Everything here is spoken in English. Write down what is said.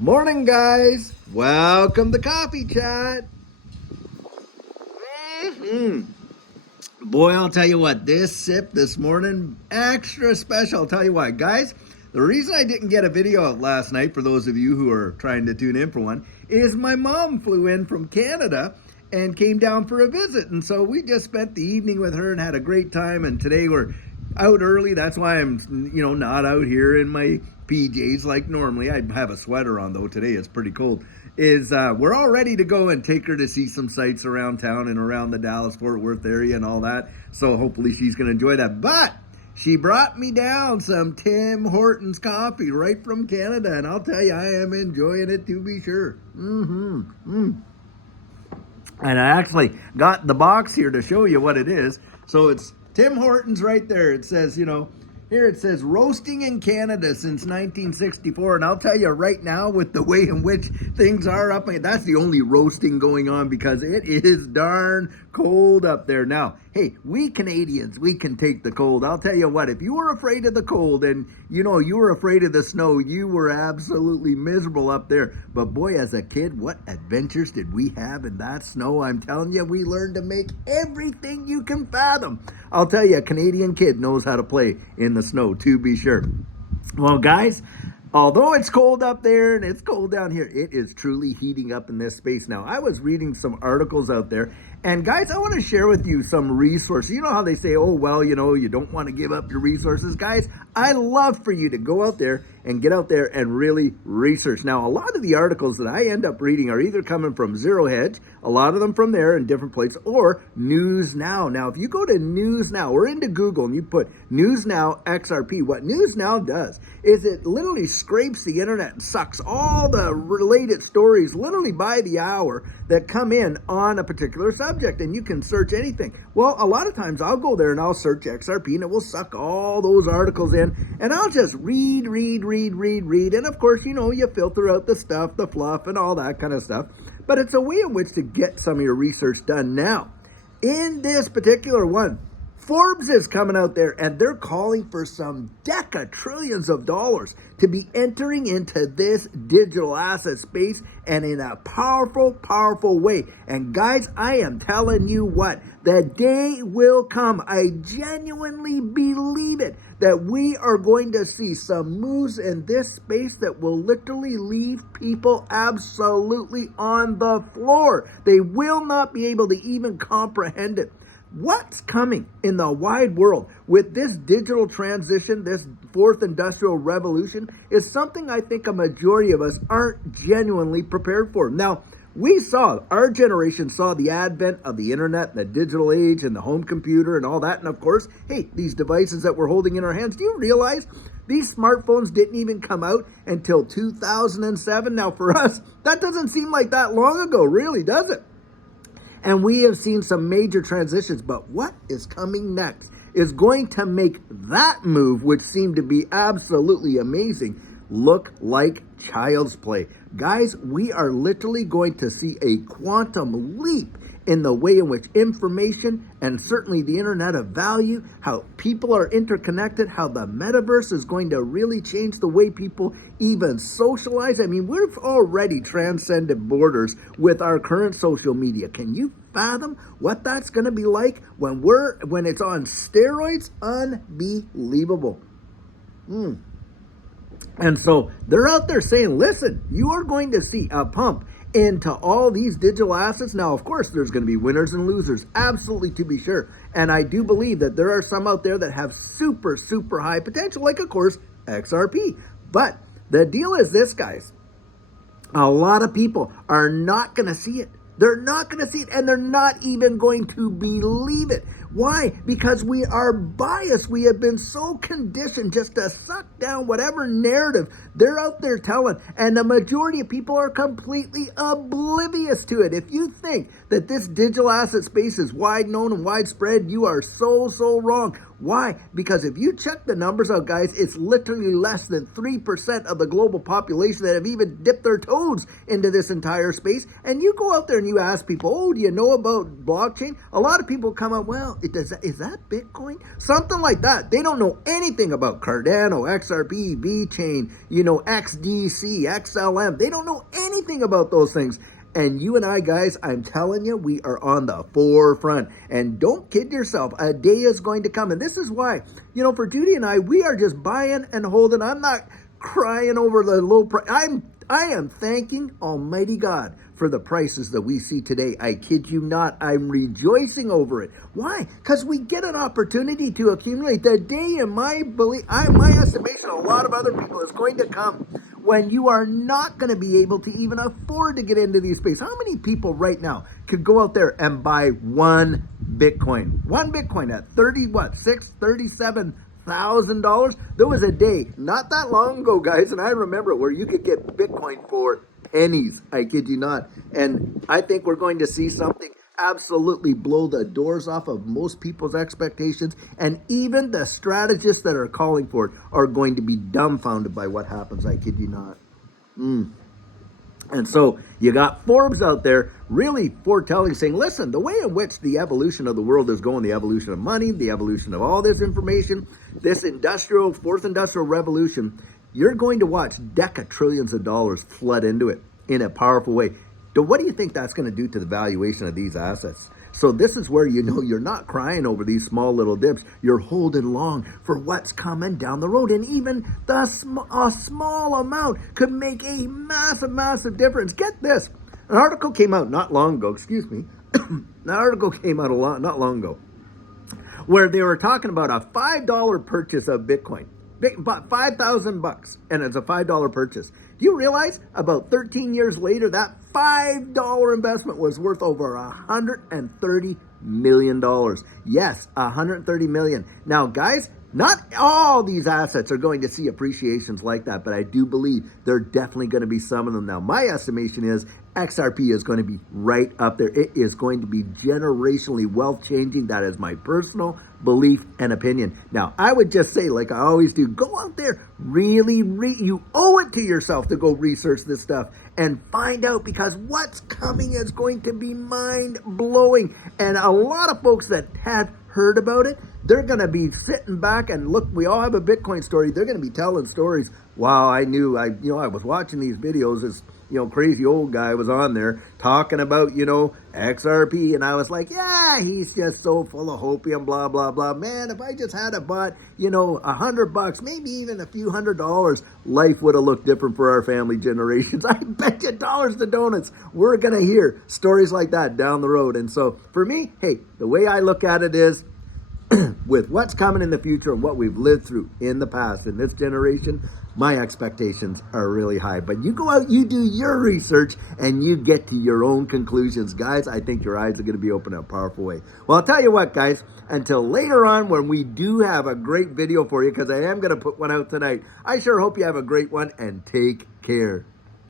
Morning, guys. Welcome to Coffee Chat. Mhm. Boy, I'll tell you what, this sip this morning, extra special. I'll tell you why. Guys, the reason I didn't get a video out last night, for those of you who are trying to tune in for one, is my mom flew in from Canada and came down for a visit. And so we just spent the evening with her and had a great time. And today we're out early. That's why I'm, not out here in my PJs like normally. I have a sweater on though. Today it's pretty cold. We're all ready to go and take her to see some sights around town and around the Dallas-Fort Worth area and all that. So hopefully she's going to enjoy that. But she brought me down some Tim Hortons coffee right from Canada, and I'll tell you, I am enjoying it to be sure. And I actually got the box here to show you what it is. So it's Tim Hortons right there. It says, here it says roasting in Canada since 1964. And I'll tell you right now, with the way in which things are up, that's the only roasting going on because it is darn cold up there. Now, hey, we Canadians, we can take the cold. I'll tell you what, if you were afraid of the cold and, you were afraid of the snow, you were absolutely miserable up there. But boy, as a kid, what adventures did we have in that snow? I'm telling you, we learned to make everything you can fathom. I'll tell you, a Canadian kid knows how to play in the snow, to be sure. Well, guys, although it's cold up there and it's cold down here, it is truly heating up in this space now. I was reading some articles out there, and guys, I want to share with you some resources. You know how they say, oh, well, you don't want to give up your resources. Guys, I love for you to go out there and get out there and really research. Now, a lot of the articles that I end up reading are either coming from Zero Hedge, a lot of them from there in different places, or News Now. Now, if you go to News Now or into Google and you put News Now XRP, what News Now does is it literally scrapes the internet and sucks all the related stories literally by the hour that come in on a particular subject, and you can search anything. Well, a lot of times I'll go there and I'll search XRP and it will suck all those articles in, and I'll just read. And of course, you filter out the stuff, the fluff, and all that kind of stuff. But it's a way in which to get some of your research done. Now, in this particular one, Forbes is coming out there and they're calling for some trillions of dollars to be entering into this digital asset space, and in a powerful way. And guys, I am telling you what, the day will come, I genuinely believe it, that we are going to see some moves in this space that will literally leave people absolutely on the floor. They will not be able to even comprehend it. What's coming in the wide world with this digital transition, this fourth industrial revolution, is something I think a majority of us aren't genuinely prepared for. Now, our generation saw the advent of the internet, the digital age, and the home computer and all that. And of course, hey, these devices that we're holding in our hands, do you realize these smartphones didn't even come out until 2007? Now, for us, that doesn't seem like that long ago, really, does it? And we have seen some major transitions, but what is coming next is going to make that move, which seemed to be absolutely amazing, look like child's play. Guys, we are literally going to see a quantum leap in the way in which information and certainly the internet of value, how people are interconnected, how the metaverse is going to really change the way people even socialize. I mean, we've already transcended borders with our current social media. Can you fathom what that's going to be like when it's on steroids? Unbelievable. And so they're out there saying, listen, you are going to see a pump into all these digital assets. Now, of course, there's going to be winners and losers, absolutely, to be sure. And I do believe that there are some out there that have super high potential, like, of course, XRP. But the deal is this, guys. A lot of people are not going to see it. They're not going to see it, and they're not even going to believe it. Why? Because we are biased. We have been so conditioned just to suck down whatever narrative they're out there telling, and the majority of people are completely oblivious to it. If you think that this digital asset space is wide known and widespread, you are so wrong. Why? Because if you check the numbers out, guys, it's literally less than 3% of the global population that have even dipped their toes into this entire space. And you go out there and you ask people, oh, do you know about blockchain? A lot of people come up, well, is that Bitcoin? Something like that. They don't know anything about Cardano, XRP, VeChain, XDC, XLM. They don't know anything about those things. And you and I, guys, I'm telling you, we are on the forefront. And don't kid yourself, a day is going to come. And this is why, for Judy and I, we are just buying and holding. I'm not crying over the low price. I am thanking Almighty God for the prices that we see today. I kid you not. I'm rejoicing over it. Why? Because we get an opportunity to accumulate. The day, in my estimation, a lot of other people is going to come when you are not going to be able to even afford to get into these spaces. How many people right now could go out there and buy one Bitcoin? One Bitcoin at $37,000. There was a day not that long ago, guys, and I remember it, where you could get Bitcoin for pennies. I kid you not. And I think we're going to see something absolutely blow the doors off of most people's expectations, and even the strategists that are calling for it are going to be dumbfounded by what happens. I kid you not. And so you got Forbes out there really foretelling, saying, listen, the way in which the evolution of the world is going, the evolution of money, the evolution of all this information, this fourth industrial revolution, you're going to watch decatrillions of dollars flood into it in a powerful way. What do you think that's going to do to the valuation of these assets? So this is where you're not crying over these small little dips. You're holding long for what's coming down the road. And even a small amount could make a massive, massive difference. Get this. An article came out not long ago, An article came out not long ago, where they were talking about a $5 purchase of Bitcoin. $5,000, and it's a $5 purchase. Do you realize about 13 years later, that $5 investment was worth over $130 million? Yes, $130 million. Now, guys, not all these assets are going to see appreciations like that, but I do believe there are definitely going to be some of them. Now, my estimation is XRP is going to be right up there. It is going to be generationally wealth-changing. That is my personal belief and opinion. Now, I would just say, like I always do, go out there, you owe it to yourself to go research this stuff and find out, because what's coming is going to be mind-blowing. And a lot of folks that have heard about it, they're going to be sitting back and look, we all have a Bitcoin story. They're going to be telling stories. Wow, I was watching these videos. This, crazy old guy was on there talking about, XRP. And I was like, yeah, he's just so full of hopium, blah, blah, blah. Man, if I just had bought, $100, maybe even a few $100, life would have looked different for our family generations. I bet you dollars to donuts, we're going to hear stories like that down the road. And so for me, hey, the way I look at it is, with what's coming in the future and what we've lived through in the past in this generation, my expectations are really high. But you go out, you do your research, and you get to your own conclusions. Guys, I think your eyes are going to be opened in a powerful way. Well, I'll tell you what, guys, until later on when we do have a great video for you, because I am going to put one out tonight, I sure hope you have a great one, and take care.